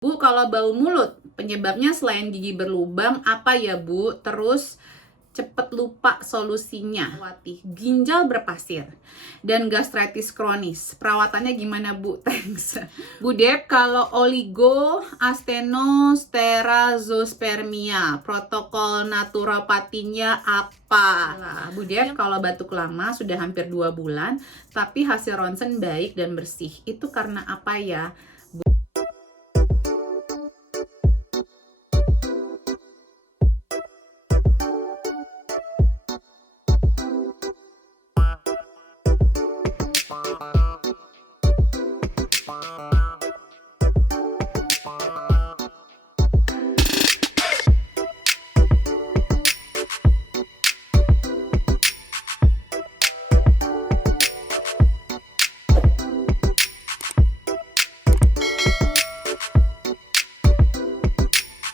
Bu, kalau bau mulut, penyebabnya selain gigi berlubang, apa ya Bu? Terus cepet lupa solusinya. Ginjal berpasir dan gastritis kronis. Perawatannya gimana Bu? Thanks. Bu Dep, kalau oligoastenosterazospermia, protokol naturopatinya apa? Bu Dep, kalau batuk lama sudah hampir 2 bulan, tapi hasil ronsen baik dan bersih. Itu karena apa ya?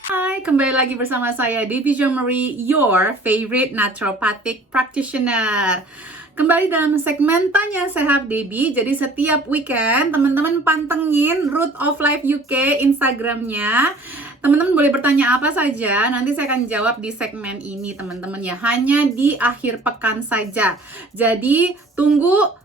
Hai, kembali lagi bersama saya Devi Jo Marie, your favorite naturopathic practitioner. Kembali dalam segmen Tanya Sehat Debbie. Jadi setiap weekend teman-teman pantengin Root of Life UK Instagramnya. Teman-teman boleh bertanya apa saja, nanti saya akan jawab di segmen ini teman-teman ya. Hanya di akhir pekan saja. Jadi tunggu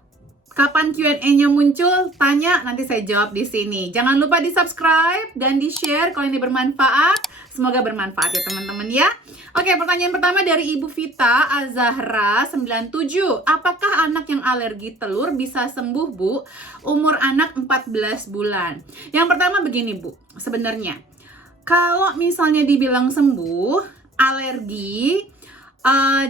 kapan Q&A-nya muncul, tanya, nanti saya jawab di sini. Jangan lupa di-subscribe dan di-share kalau ini bermanfaat. Semoga bermanfaat ya teman-teman ya. Oke, pertanyaan pertama dari Ibu Vita Azahra 97. Apakah anak yang alergi telur bisa sembuh, Bu? Umur anak 14 bulan. Yang pertama begini, Bu. Sebenarnya, kalau misalnya dibilang sembuh, alergi,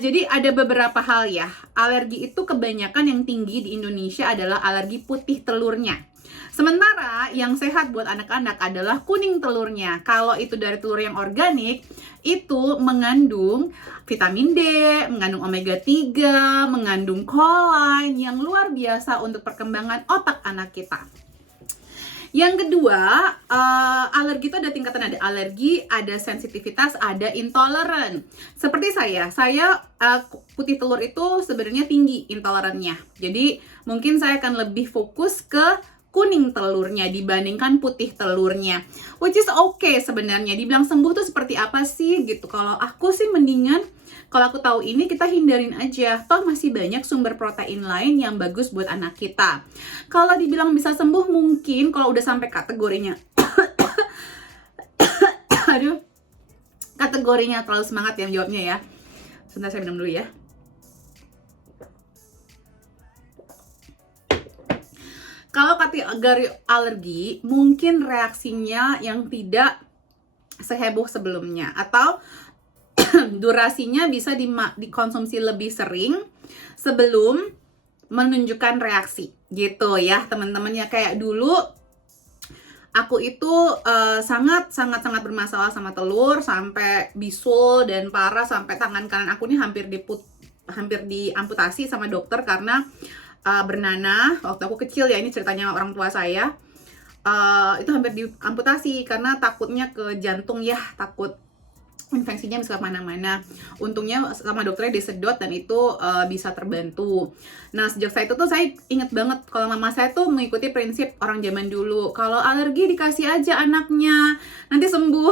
jadi ada beberapa hal ya. Alergi itu kebanyakan yang tinggi di Indonesia adalah alergi putih telurnya. Sementara yang sehat buat anak-anak adalah kuning telurnya. Kalau itu dari telur yang organik, itu mengandung vitamin D, mengandung omega 3, mengandung choline yang luar biasa untuk perkembangan otak anak kita. Yang kedua, alergi itu ada tingkatan, ada alergi, ada sensitivitas, ada intoleran. Seperti saya putih telur itu sebenarnya tinggi intolerannya. Jadi mungkin saya akan lebih fokus ke kuning telurnya dibandingkan putih telurnya. Which is okay sebenarnya. Dibilang sembuh tuh seperti apa sih gitu. Kalau aku sih mendingan, kalau aku tahu ini kita hindarin aja. Toh masih banyak sumber protein lain yang bagus buat anak kita. Kalau dibilang bisa sembuh mungkin kalau udah sampai kategorinya aduh, kategorinya terlalu semangat ya jawabnya ya. Sebentar saya minum dulu ya. Kalau kategori alergi, mungkin reaksinya yang tidak seheboh sebelumnya, atau durasinya bisa dikonsumsi lebih sering sebelum menunjukkan reaksi gitu ya teman-teman ya. Kayak dulu aku itu sangat bermasalah sama telur, sampai bisul dan parah, sampai tangan kanan aku ini hampir diamputasi sama dokter karena bernanah waktu aku kecil ya. Ini ceritanya orang tua saya. Itu hampir diamputasi karena takutnya ke jantung ya, takut infeksinya bisa kemana-mana. Untungnya sama dokternya disedot dan itu bisa terbantu. Nah, sejak saya itu tuh saya inget banget kalau mama saya tuh mengikuti prinsip orang zaman dulu. Kalau alergi dikasih aja anaknya, nanti sembuh.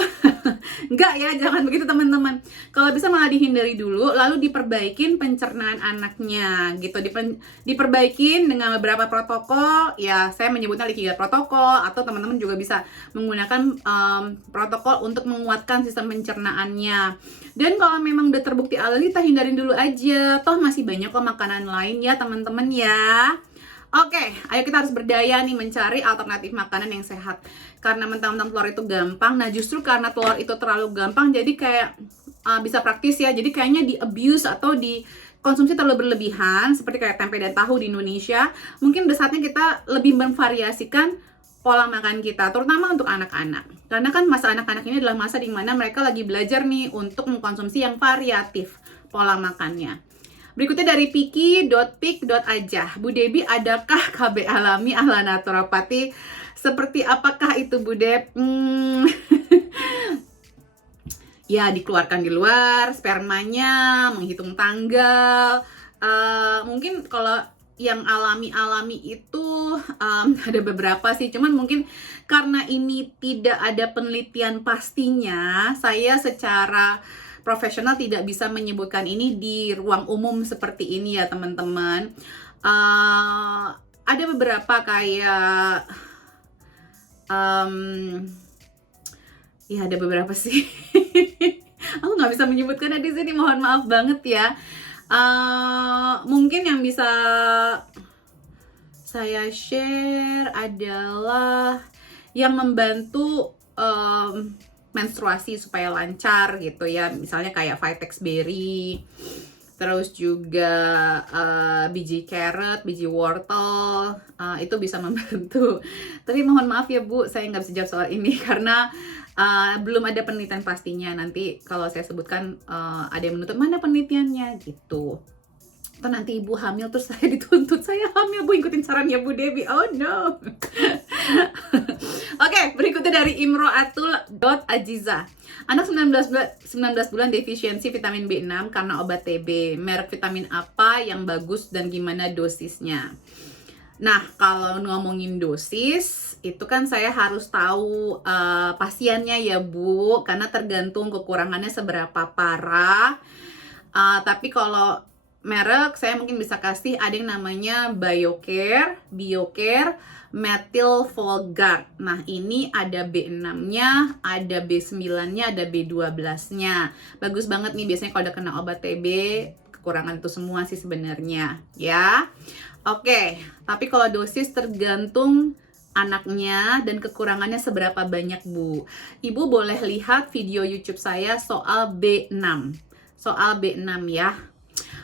Enggak ya, jangan begitu teman-teman. Kalau bisa malah dihindari dulu, lalu diperbaikin pencernaan anaknya gitu. Diperbaikin dengan beberapa protokol. Ya, saya menyebutnya Likigat protokol, atau teman-teman juga bisa menggunakan protokol untuk menguatkan sistem pencernaan. Dan kalau memang udah terbukti alergi, kita hindarin dulu aja. Toh masih banyak kok makanan lain ya teman-teman ya. Oke, ayo kita harus berdaya nih mencari alternatif makanan yang sehat. Karena mentang-mentang telur itu gampang. Nah, justru karena telur itu terlalu gampang, jadi kayak bisa praktis ya. Jadi kayaknya di abuse atau dikonsumsi terlalu berlebihan, seperti kayak tempe dan tahu di Indonesia. Mungkin udah saatnya kita lebih memvariasikan pola makan kita, terutama untuk anak-anak. Karena kan masa anak-anak ini adalah masa di mana mereka lagi belajar nih untuk mengkonsumsi yang variatif pola makannya. Berikutnya dari piki.pik.aja. Bu Debbie, adakah KB alami ala naturopati? Seperti apakah itu Bu Deb? Ya, dikeluarkan di luar, spermanya, menghitung tanggal. Mungkin kalau yang alami-alami itu ada beberapa sih, cuman mungkin karena ini tidak ada penelitian pastinya, saya secara profesional tidak bisa menyebutkan ini di ruang umum seperti ini ya teman-teman. Ada beberapa kayak ya ada beberapa sih. Aku nggak bisa menyebutkannya di sini, mohon maaf banget ya. Mungkin yang bisa saya share adalah yang membantu menstruasi supaya lancar gitu ya, misalnya kayak Vitex Berry, terus juga biji carrot, biji wortel, itu bisa membantu. Tapi mohon maaf ya Bu, saya nggak bisa jawab soal ini karena belum ada penelitian pastinya. Nanti kalau saya sebutkan ada yang menuntut mana penelitiannya gitu. Atau nanti ibu hamil terus saya dituntut saya hamil, Bu, ikutin sarannya Bu Debbie. Oh no. Oke, berikutnya dari Imroatul.ajiza. Anak 19 bulan defisiensi vitamin B6 karena obat TB. Merek vitamin apa yang bagus dan gimana dosisnya? Nah, kalau ngomongin dosis, itu kan saya harus tahu pasiennya ya Bu, karena tergantung kekurangannya seberapa parah. Tapi kalau merek saya mungkin bisa kasih ada yang namanya Biocare, Methyl Volgard. Nah, ini ada B6-nya, ada B9-nya, ada B12-nya. Bagus banget nih biasanya kalau udah kena obat TB, kekurangan itu semua sih sebenarnya, ya. Oke, tapi kalau dosis tergantung anaknya dan kekurangannya seberapa banyak, Bu. Ibu boleh lihat video YouTube saya soal B6. Soal B6 ya.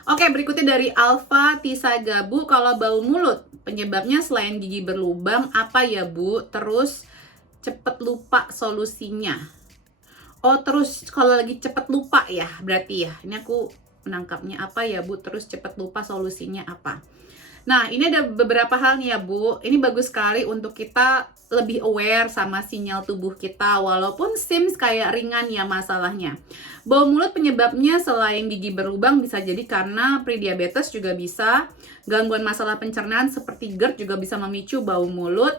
Oke, berikutnya dari Alfa Tisagabu, kalau bau mulut, penyebabnya selain gigi berlubang, apa ya Bu? Terus cepet lupa solusinya. Oh, terus kalau lagi cepet lupa ya, berarti ya. Ini aku menangkapnya apa ya Bu? Terus cepet lupa solusinya apa? Nah, ini ada beberapa hal nih ya Bu. Ini bagus sekali untuk kita lebih aware sama sinyal tubuh kita, walaupun seems kayak ringan ya masalahnya. Bau mulut penyebabnya selain gigi berlubang bisa jadi karena prediabetes, juga bisa gangguan masalah pencernaan seperti GERD juga bisa memicu bau mulut.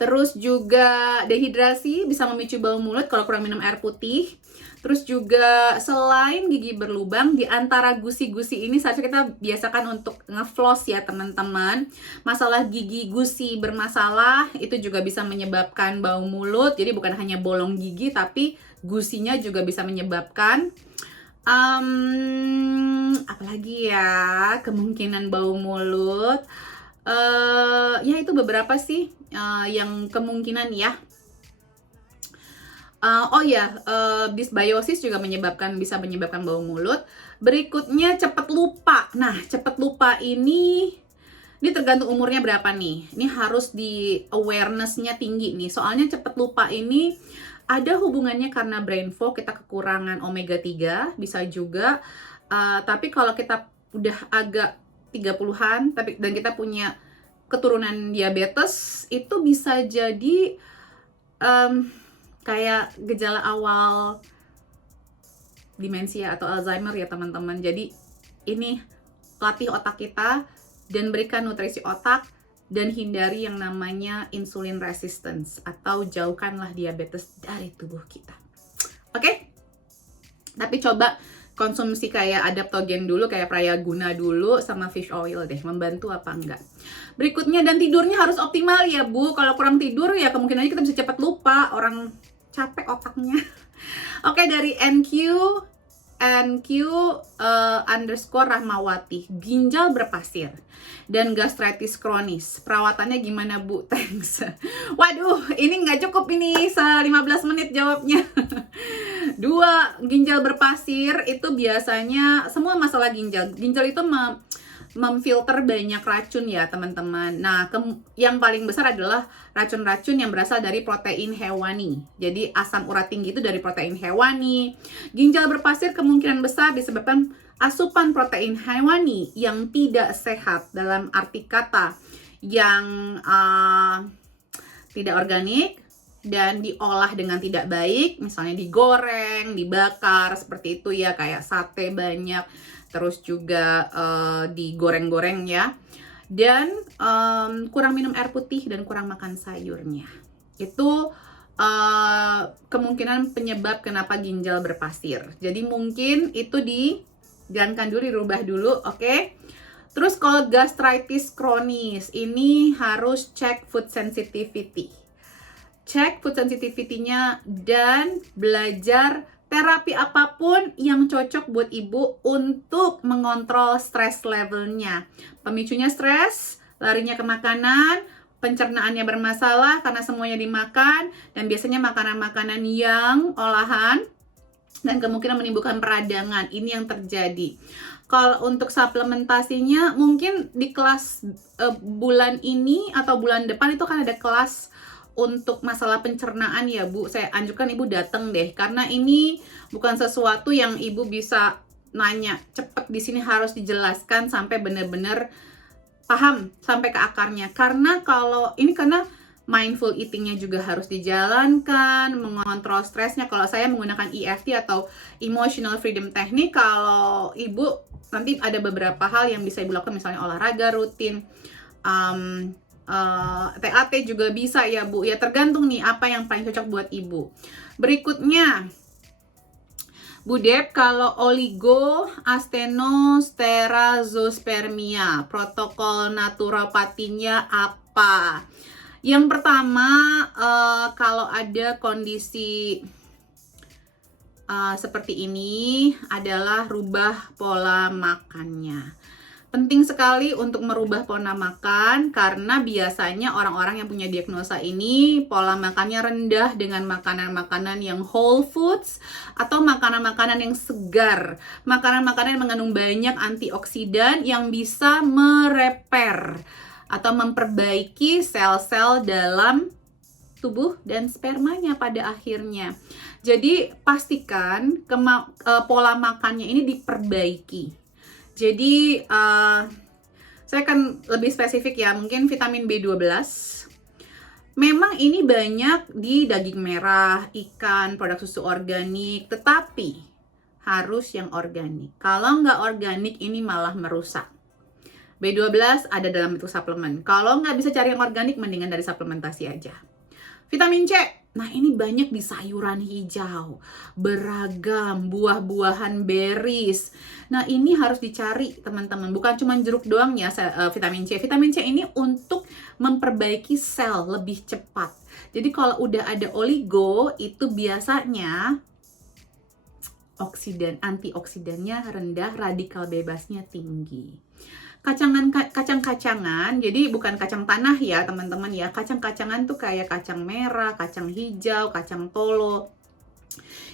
Terus juga dehidrasi bisa memicu bau mulut kalau kurang minum air putih. Terus juga selain gigi berlubang, di antara gusi-gusi ini saja kita biasakan untuk ngefloss ya teman-teman. Masalah gigi gusi bermasalah itu juga bisa menyebabkan bau mulut. Jadi bukan hanya bolong gigi tapi gusinya juga bisa menyebabkan apalagi ya kemungkinan bau mulut. Ya itu beberapa sih yang kemungkinan ya. Dysbiosis juga bisa menyebabkan bau mulut. Berikutnya cepet lupa. Nah, cepet lupa ini tergantung umurnya berapa nih. Ini harus di awareness-nya tinggi nih. Soalnya cepet lupa ini ada hubungannya karena brain fog, kita kekurangan omega 3, bisa juga. Tapi kalau kita udah agak 30-an dan kita punya keturunan diabetes, itu bisa jadi kayak gejala awal demensia atau Alzheimer ya teman-teman. Jadi ini latih otak kita dan berikan nutrisi otak dan hindari yang namanya insulin resistance atau jauhkanlah diabetes dari tubuh kita. Oke? Tapi coba konsumsi kayak adaptogen dulu, kayak Prayaguna dulu, sama fish oil deh, membantu apa enggak. Berikutnya, dan tidurnya harus optimal ya Bu. Kalau kurang tidur ya kemungkinan kita bisa cepat lupa, orang capek otaknya. Oke, dari NQ Rahmawati, ginjal berpasir dan gastritis kronis, perawatannya gimana Bu? Thanks. Waduh, ini nggak cukup ini 15 menit jawabnya. 2, ginjal berpasir itu biasanya semua masalah ginjal. Ginjal itu memfilter banyak racun ya teman-teman. Nah, yang paling besar adalah racun-racun yang berasal dari protein hewani. Jadi asam urat tinggi itu dari protein hewani. Ginjal berpasir kemungkinan besar disebabkan asupan protein hewani yang tidak sehat, dalam arti kata yang tidak organik, dan diolah dengan tidak baik, misalnya digoreng, dibakar seperti itu ya, kayak sate banyak, terus juga digoreng-goreng ya. Dan kurang minum air putih dan kurang makan sayurnya. Itu kemungkinan penyebab kenapa ginjal berpasir. Jadi mungkin itu dijalankan dulu, dirubah dulu, oke? Terus kalau gastritis kronis, ini harus cek food sensitivity. Cek food sensitivity-nya dan belajar terapi apapun yang cocok buat ibu untuk mengontrol stres levelnya. Pemicunya stres, larinya ke makanan, pencernaannya bermasalah karena semuanya dimakan, dan biasanya makanan-makanan yang olahan, dan kemungkinan menimbulkan peradangan. Ini yang terjadi. Kalau untuk suplementasinya, mungkin di kelas bulan ini atau bulan depan itu kan ada kelas untuk masalah pencernaan ya Bu. Saya anjurkan ibu datang deh, karena ini bukan sesuatu yang ibu bisa nanya cepet. Di sini harus dijelaskan sampai benar-benar paham sampai ke akarnya. Karena kalau ini, karena mindful eatingnya juga harus dijalankan, mengontrol stresnya. Kalau saya menggunakan EFT atau Emotional Freedom Technique, kalau ibu nanti ada beberapa hal yang bisa ibu lakukan, misalnya olahraga rutin, TAT juga bisa ya Bu. Ya tergantung nih apa yang paling cocok buat ibu. Berikutnya, Bu Dep, kalau oligoastenospermia, protokol naturopatinya apa? Yang pertama, kalau ada kondisi seperti ini adalah rubah pola makannya. Penting sekali untuk merubah pola makan, karena biasanya orang-orang yang punya diagnosa ini pola makannya rendah dengan makanan-makanan yang whole foods atau makanan-makanan yang segar, makanan-makanan yang mengandung banyak antioksidan yang bisa merepair atau memperbaiki sel-sel dalam tubuh dan spermanya pada akhirnya. Jadi pastikan pola makannya ini diperbaiki. Jadi saya akan lebih spesifik ya, mungkin vitamin B12. Memang ini banyak di daging merah, ikan, produk susu organik, tetapi harus yang organik. Kalau nggak organik ini malah merusak. B12 ada dalam bentuk suplemen. Kalau nggak bisa cari yang organik, mendingan dari suplementasi aja. Vitamin C, nah ini banyak di sayuran hijau, beragam, buah-buahan, berries. Nah ini harus dicari teman-teman, bukan cuma jeruk doang ya vitamin C. Vitamin C ini untuk memperbaiki sel lebih cepat. Jadi kalau udah ada oligo, itu biasanya antioksidannya rendah, radikal bebasnya tinggi. Kacang-kacangan, jadi bukan kacang tanah ya teman-teman ya. Kacang-kacangan tuh kayak kacang merah, kacang hijau, kacang tolo.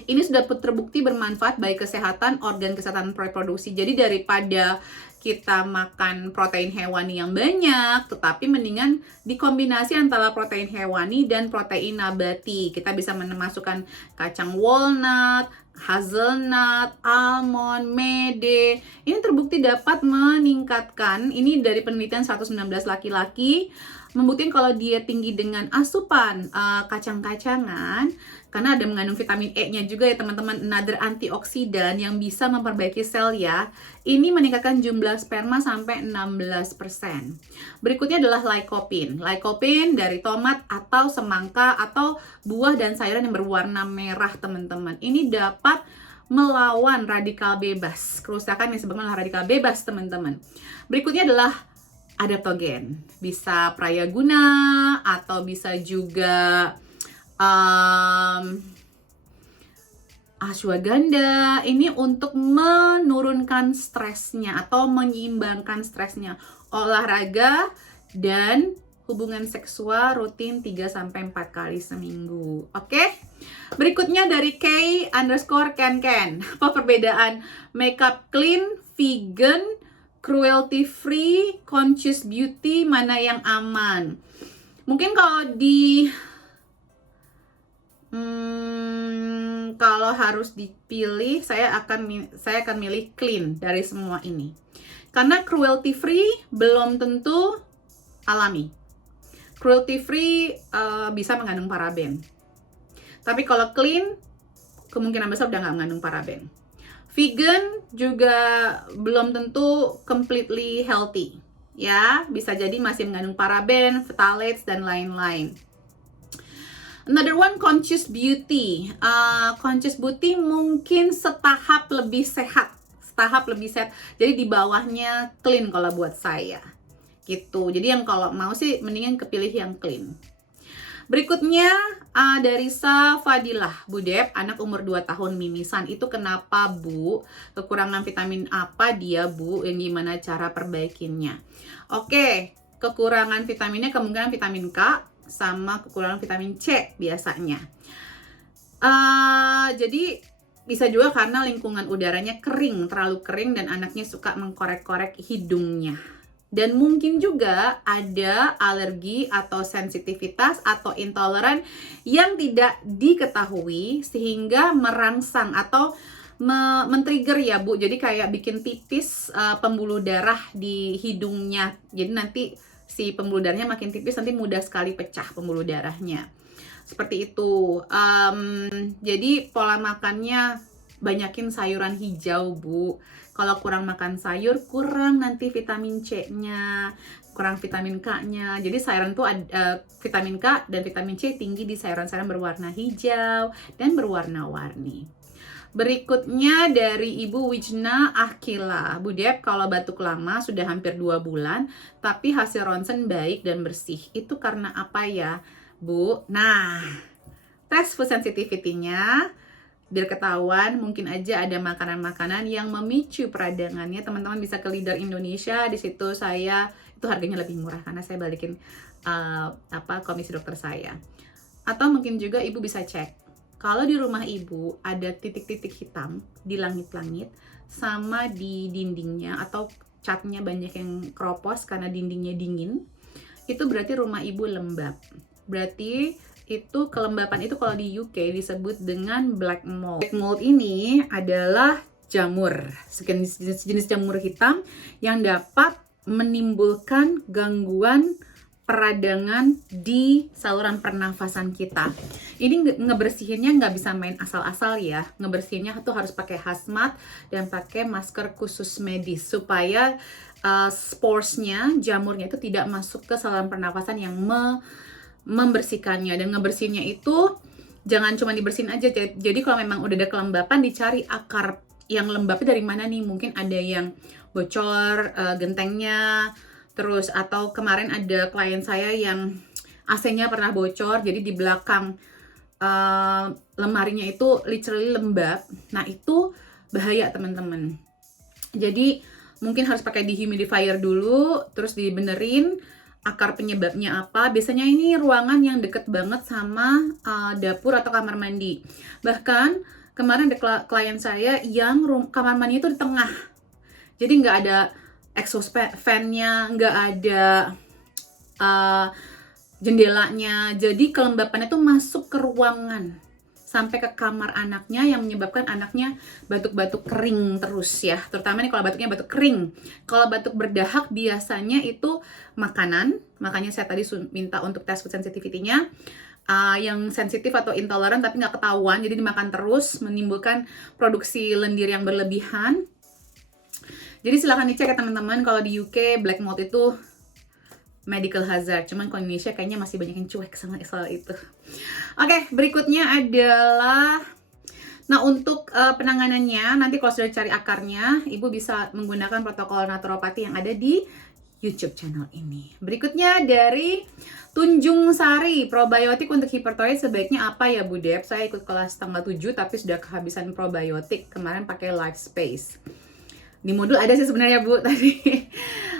Ini sudah terbukti bermanfaat bagi kesehatan organ kesehatan reproduksi. Jadi daripada kita makan protein hewani yang banyak, tetapi mendingan dikombinasi antara protein hewani dan protein nabati. Kita bisa memasukkan kacang walnut, hazelnut, almond, mede. Ini terbukti dapat meningkatkan, ini dari penelitian 119 laki-laki, membuktikan kalau dia tinggi dengan asupan kacang-kacangan, karena ada mengandung vitamin E-nya juga ya teman-teman, another antioksidan yang bisa memperbaiki sel ya. Ini meningkatkan jumlah sperma sampai 16%. Berikutnya adalah lycopene. Lycopene dari tomat atau semangka atau buah dan sayuran yang berwarna merah teman-teman. Ini dapat melawan radikal bebas, kerusakan yang disebabkan oleh radikal bebas teman-teman. Berikutnya adalah adaptogen. Bisa prayaguna atau bisa juga ashwagandha. Ini untuk menurunkan stresnya atau menyeimbangkan stresnya. Olahraga dan hubungan seksual rutin 3-4 kali seminggu. Oke? Berikutnya dari K_Ken. Apa perbedaan makeup clean, vegan, cruelty free, conscious beauty, mana yang aman? Mungkin kalau harus dipilih, saya akan milih clean dari semua ini. Karena cruelty free belum tentu alami. Cruelty free bisa mengandung paraben. Tapi kalau clean, kemungkinan besar udah nggak mengandung paraben. Vegan juga belum tentu completely healthy, ya. Bisa jadi masih mengandung paraben, phthalates, dan lain-lain. Another one, conscious beauty. Conscious beauty mungkin setahap lebih sehat. Jadi di bawahnya clean kalau buat saya. Gitu. Jadi yang kalau mau sih mendingan kepilih yang clean. Berikutnya dari Fadilah, Bu Dep, anak umur 2 tahun mimisan. Itu kenapa, Bu? Kekurangan vitamin apa dia, Bu? Yang gimana cara perbaikinnya? Oke, kekurangan vitaminnya kemungkinan vitamin K sama kekurangan vitamin C biasanya. Jadi bisa juga karena lingkungan udaranya kering, terlalu kering, dan anaknya suka mengkorek-korek hidungnya. Dan mungkin juga ada alergi atau sensitivitas atau intoleran yang tidak diketahui sehingga merangsang atau men-trigger ya, Bu. Jadi kayak bikin tipis pembuluh darah di hidungnya. Jadi nanti si pembuluh darahnya makin tipis, nanti mudah sekali pecah pembuluh darahnya. Seperti itu. Jadi pola makannya banyakin sayuran hijau, Bu. Kalau kurang makan sayur, kurang nanti vitamin C-nya, kurang vitamin K-nya. Jadi sayuran tuh ada vitamin K dan vitamin C tinggi di sayuran-sayuran berwarna hijau dan berwarna-warni. Berikutnya dari Ibu Wijna Akila. Bu Dep, kalau batuk lama sudah hampir 2 bulan, tapi hasil ronsen baik dan bersih. Itu karena apa ya, Bu? Nah, tes food sensitivity-nya biar ketahuan, mungkin aja ada makanan-makanan yang memicu peradangannya. Teman-teman bisa ke Leader Indonesia, di situ saya itu harganya lebih murah karena saya balikin komisi dokter saya. Atau mungkin juga Ibu bisa cek kalau di rumah Ibu ada titik-titik hitam di langit-langit sama di dindingnya atau catnya banyak yang keropos karena dindingnya dingin, itu berarti rumah Ibu lembab. Berarti itu kelembapan itu kalau di UK disebut dengan black mold. Black mold ini adalah jamur, sejenis jamur hitam yang dapat menimbulkan gangguan peradangan di saluran pernafasan kita. Ini ngebersihinnya nggak bisa main asal-asal ya. Ngebersihinnya tuh harus pakai hazmat dan pakai masker khusus medis supaya sporesnya, jamurnya itu tidak masuk ke saluran pernafasan yang membersihkannya. Dan ngebersihinnya itu jangan cuma dibersihin aja. Jadi kalau memang udah ada kelembapan, dicari akar yang lembabnya dari mana nih. Mungkin ada yang bocor gentengnya, terus atau kemarin ada klien saya yang AC-nya pernah bocor, jadi di belakang lemarinya itu literally lembab. Nah itu bahaya teman-teman. Jadi mungkin harus pakai dehumidifier dulu, terus dibenerin akar penyebabnya apa. Biasanya ini ruangan yang deket banget sama dapur atau kamar mandi. Bahkan kemarin ada klien saya yang kamar mandi itu di tengah. Jadi nggak ada exhaust fan-nya, nggak ada jendelanya. Jadi kelembapannya tuh masuk ke ruangan sampai ke kamar anaknya yang menyebabkan anaknya batuk-batuk kering terus ya. Terutama nih kalau batuknya batuk kering. Kalau batuk berdahak biasanya itu makanan. Makanya saya tadi minta untuk tes food sensitivity-nya. Yang sensitif atau intoleran tapi nggak ketahuan. Jadi dimakan terus menimbulkan produksi lendir yang berlebihan. Jadi silahkan dicek ya teman-teman. Kalau di UK black mold itu medical hazard, cuman kalau Indonesia kayaknya masih banyak yang cuek sama soal itu. Oke, berikutnya adalah, nah untuk penanganannya, nanti kalau sudah cari akarnya, Ibu bisa menggunakan protokol naturopati yang ada di YouTube channel ini. Berikutnya dari Tunjung Sari, probiotik untuk hipertoid sebaiknya apa ya Bu Dep? Saya ikut kelas tanggal 7 tapi sudah kehabisan probiotik, kemarin pakai Life Space. Di modul ada sih sebenarnya Bu tadi.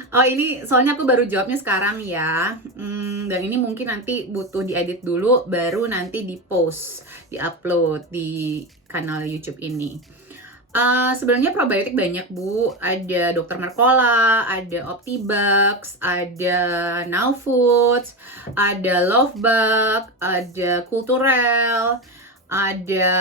Oh ini soalnya aku baru jawabnya sekarang ya. Dan ini mungkin nanti butuh diedit dulu baru nanti di-post, di-upload di kanal YouTube ini. Sebenarnya probiotik banyak Bu. Ada Dr. Mercola, ada Optibugs, ada Now Foods, ada Lovebug, ada Culturel, ada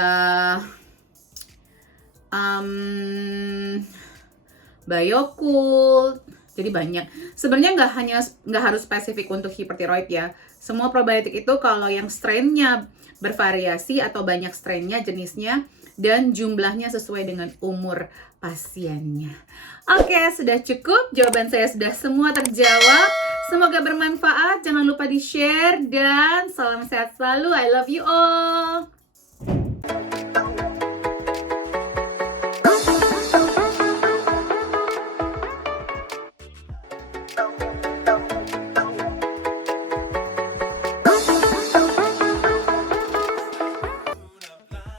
Biokult. Jadi banyak. Sebenarnya nggak harus spesifik untuk hipertiroid ya. Semua probiotik itu kalau yang strainnya bervariasi atau banyak strainnya, jenisnya, dan jumlahnya sesuai dengan umur pasiennya. Oke, sudah cukup. Jawaban saya sudah semua terjawab. Semoga bermanfaat. Jangan lupa di-share dan salam sehat selalu. I love you all.